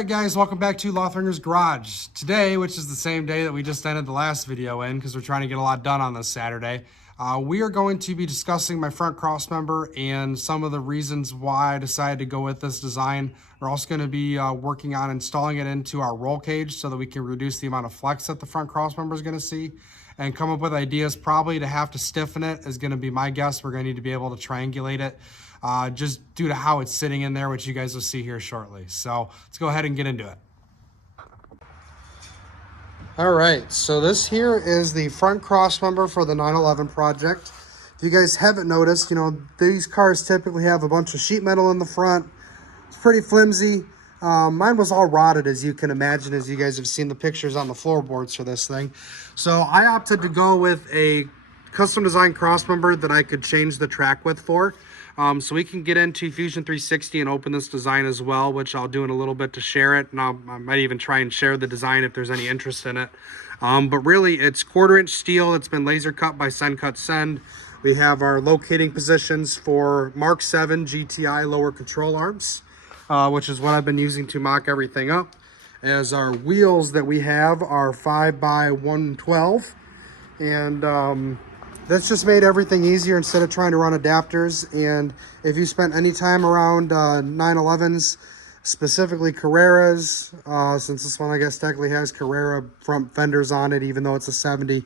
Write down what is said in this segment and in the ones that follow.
Alright guys, welcome back to Lothringer's Garage. Today, which is the same day that we just ended the last video in because we're trying to get a lot done on this Saturday, we are going to be discussing my front crossmember and some of the reasons why I decided to go with this design. We're also going to be working on installing it into our roll cage so that we can reduce the amount of flex that the front crossmember is going to see and come up with ideas. Probably to have to stiffen it is going to be my guess. We're going to need to be able to triangulate it. Just due to how it's sitting in there, which you guys will see here shortly. So let's go ahead and get into it. All right, so this here is the front crossmember for the 911 project. If you guys haven't noticed, these cars typically have a bunch of sheet metal in the front. It's pretty flimsy. Mine was all rotted, as you can imagine, as you guys have seen the pictures on the floorboards for this thing. So I opted to go with a custom designed crossmember that I could change the track width for. So we can get into Fusion 360 and open this design as well, which I'll do in a little bit to share it. And I might even try and share the design if there's any interest in it. But really, it's 1/4-inch steel. It's been laser cut by Send Cut Send. We have our locating positions for Mark 7 GTI lower control arms, which is what I've been using to mock everything up. As our wheels that we have are 5x112. And that's just made everything easier instead of trying to run adapters. And if you spent any time around 911s, specifically Carreras, since this one I guess technically has Carrera front fenders on it, even though it's a 70,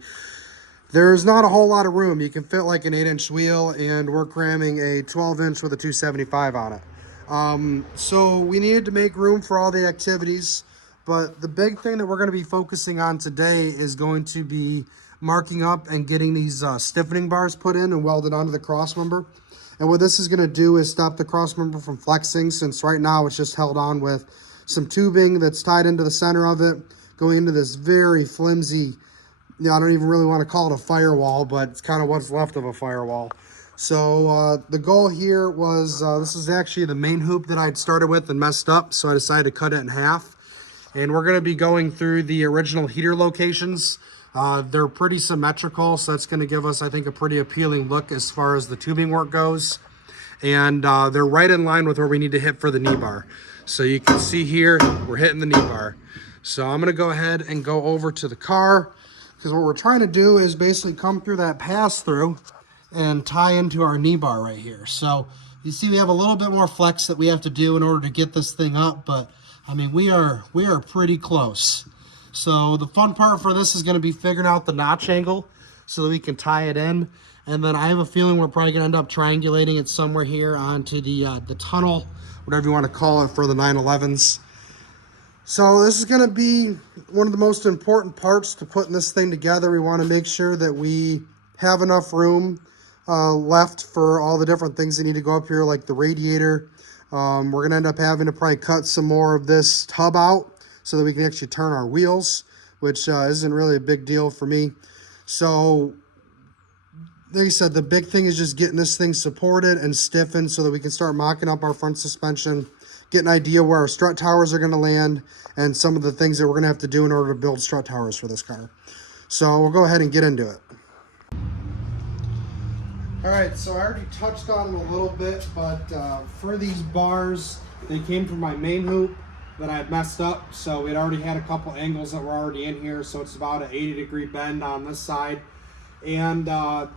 there's not a whole lot of room. You can fit like an 8-inch wheel, and we're cramming a 12-inch with a 275 on it. So we needed to make room for all the activities, but the big thing that we're going to be focusing on today is going to be marking up and getting these stiffening bars put in and welded onto the crossmember. And what this is going to do is stop the crossmember from flexing, since right now it's just held on with some tubing that's tied into the center of it, going into this very flimsy, I don't even really want to call it a firewall, but it's kind of what's left of a firewall. So the goal here was, this is actually the main hoop that I'd started with and messed up, so I decided to cut it in half. And we're going to be going through the original heater locations. They're pretty symmetrical, so that's going to give us, I think, a pretty appealing look as far as the tubing work goes. And they're right in line with where we need to hit for the knee bar. So you can see here, we're hitting the knee bar. So I'm going to go ahead and go over to the car, because what we're trying to do is basically come through that pass-through and tie into our knee bar right here. So you see we have a little bit more flex that we have to do in order to get this thing up, but I mean, we are pretty close. So the fun part for this is going to be figuring out the notch angle so that we can tie it in. And then I have a feeling we're probably going to end up triangulating it somewhere here onto the tunnel, whatever you want to call it, for the 911s. So this is going to be one of the most important parts to putting this thing together. We want to make sure that we have enough room left for all the different things that need to go up here, like the radiator. We're going to end up having to probably cut some more of this tub out so that we can actually turn our wheels, which isn't really a big deal for me. So, like I said, the big thing is just getting this thing supported and stiffened so that we can start mocking up our front suspension, get an idea where our strut towers are going to land, and some of the things that we're going to have to do in order to build strut towers for this car. So we'll go ahead and get into it. All right, so I already touched on it a little bit, but for these bars, they came from my main hoop that I had messed up. So we'd already had a couple angles that were already in here, so it's about an 80-degree bend on this side. And to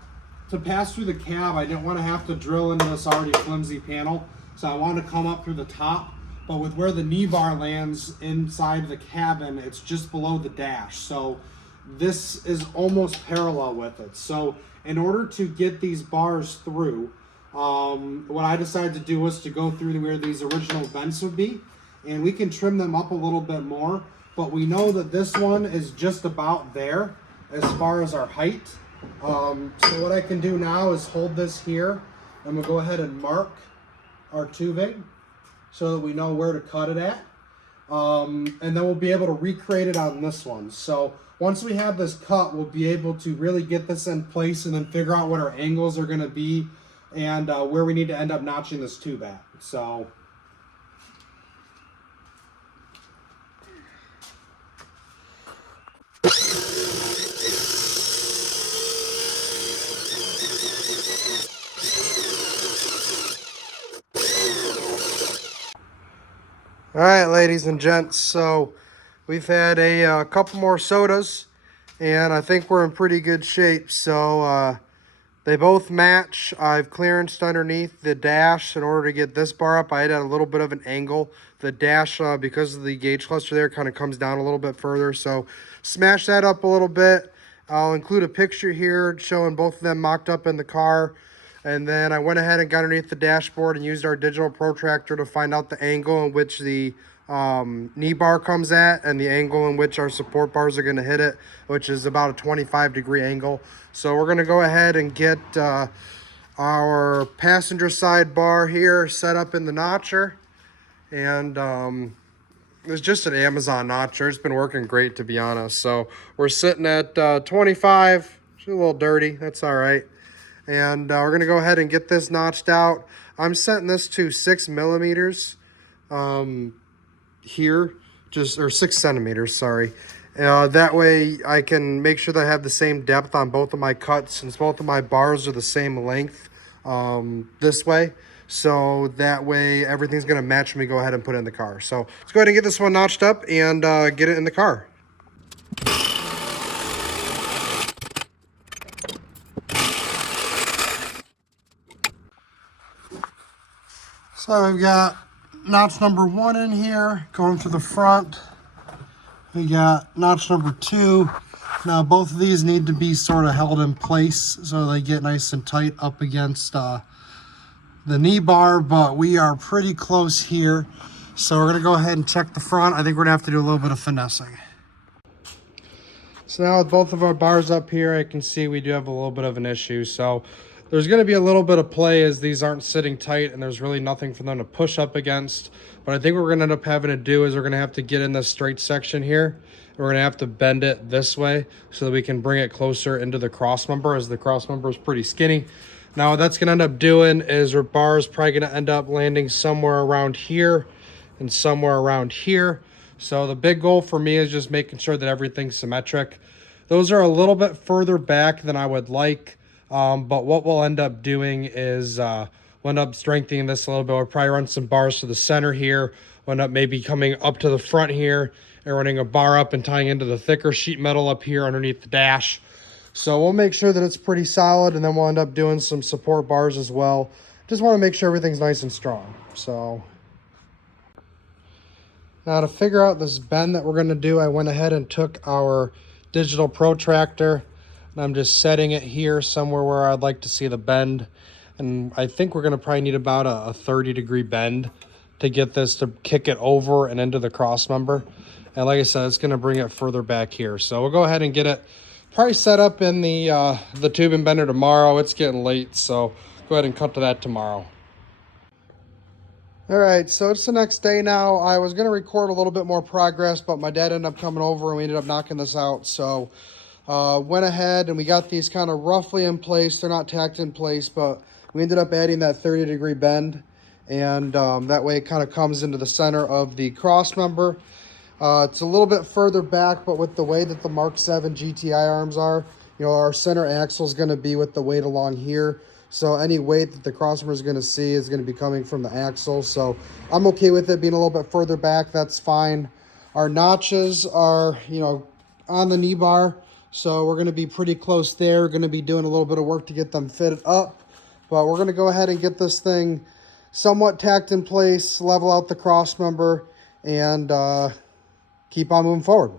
pass through the cab, I didn't want to have to drill into this already flimsy panel, so I wanted to come up through the top. But with where the knee bar lands inside the cabin, it's just below the dash, so this is almost parallel with it. So in order to get these bars through, what I decided to do was to go through where these original vents would be, and we can trim them up a little bit more, but we know that this one is just about there as far as our height. So what I can do now is hold this here, and we'll go ahead and mark our tubing so that we know where to cut it at. And then we'll be able to recreate it on this one. So once we have this cut, we'll be able to really get this in place and then figure out what our angles are going to be and where we need to end up notching this tube at. So All right, ladies and gents, so we've had a couple more sodas, and I think we're in pretty good shape. So they both match. I've clearanced underneath the dash in order to get this bar up. I had a little bit of an angle. The dash, because of the gauge cluster there, kind of comes down a little bit further. So smash that up a little bit. I'll include a picture here showing both of them mocked up in the car. And then I went ahead and got underneath the dashboard and used our digital protractor to find out the angle in which the knee bar comes at and the angle in which our support bars are going to hit it, which is about a 25-degree angle. So we're going to go ahead and get our passenger side bar here set up in the notcher. And it's just an Amazon notcher. It's been working great, to be honest. So we're sitting at 25. It's a little dirty. That's all right. And we're going to go ahead and get this notched out. I'm setting this to 6 millimeters here, or 6 centimeters, sorry. That way I can make sure that I have the same depth on both of my cuts, since both of my bars are the same length this way. So that way everything's going to match when we go ahead and put it in the car. So let's go ahead and get this one notched up and get it in the car. So we've got notch number 1 in here going through the front. We got notch number 2. Now both of these need to be sort of held in place so they get nice and tight up against the knee bar, but we are pretty close here. So we're gonna go ahead and check the front. I think we're gonna have to do a little bit of finessing. So now with both of our bars up here, I can see we do have a little bit of an issue. So there's going to be a little bit of play as these aren't sitting tight and there's really nothing for them to push up against. But I think what we're going to end up having to do is we're going to have to get in this straight section here. We're going to have to bend it this way so that we can bring it closer into the crossmember, as the crossmember is pretty skinny. Now what that's going to end up doing is our bar is probably going to end up landing somewhere around here and somewhere around here. So the big goal for me is just making sure that everything's symmetric. Those are a little bit further back than I would like. But what we'll end up doing is we'll end up strengthening this a little bit. We'll probably run some bars to the center here. We'll end up maybe coming up to the front here and running a bar up and tying into the thicker sheet metal up here underneath the dash. So we'll make sure that it's pretty solid, and then we'll end up doing some support bars as well. Just want to make sure everything's nice and strong. So now to figure out this bend that we're going to do, I went ahead and took our digital protractor. I'm just setting it here somewhere where I'd like to see the bend. And I think we're going to probably need about a 30-degree bend to get this to kick it over and into the cross member. And like I said, it's going to bring it further back here. So we'll go ahead and get it probably set up in the tube and bender tomorrow. It's getting late, so go ahead and cut to that tomorrow. All right, so it's the next day now. I was going to record a little bit more progress, but my dad ended up coming over and we ended up knocking this out. So went ahead and we got these kind of roughly in place. They're not tacked in place, but we ended up adding that 30-degree bend, and that way it kind of comes into the center of the cross member. It's a little bit further back, but with the way that the Mark 7 GTI arms are, you know, our center axle is going to be with the weight along here. So any weight that the crossmember is going to see is going to be coming from the axle. So I'm okay with it being a little bit further back. That's fine. Our notches are, you know, on the knee bar. So we're going to be pretty close there. We're going to be doing a little bit of work to get them fitted up. But we're going to go ahead and get this thing somewhat tacked in place, level out the cross member, and keep on moving forward.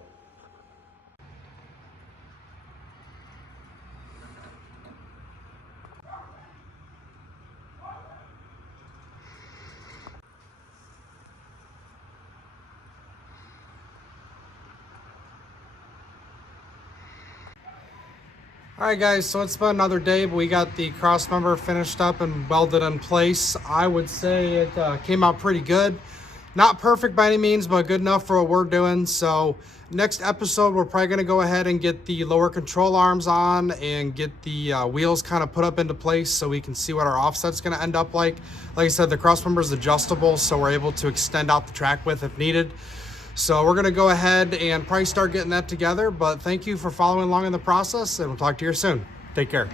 All right, guys, so it's been another day, but we got the cross member finished up and welded in place. I would say it came out pretty good. Not perfect by any means, but good enough for what we're doing. So next episode, we're probably going to go ahead and get the lower control arms on and get the wheels kind of put up into place so we can see what our offset's going to end up like. Like I said, the cross member is adjustable, so we're able to extend out the track width if needed. So we're going to go ahead and probably start getting that together. But thank you for following along in the process, and we'll talk to you soon. Take care.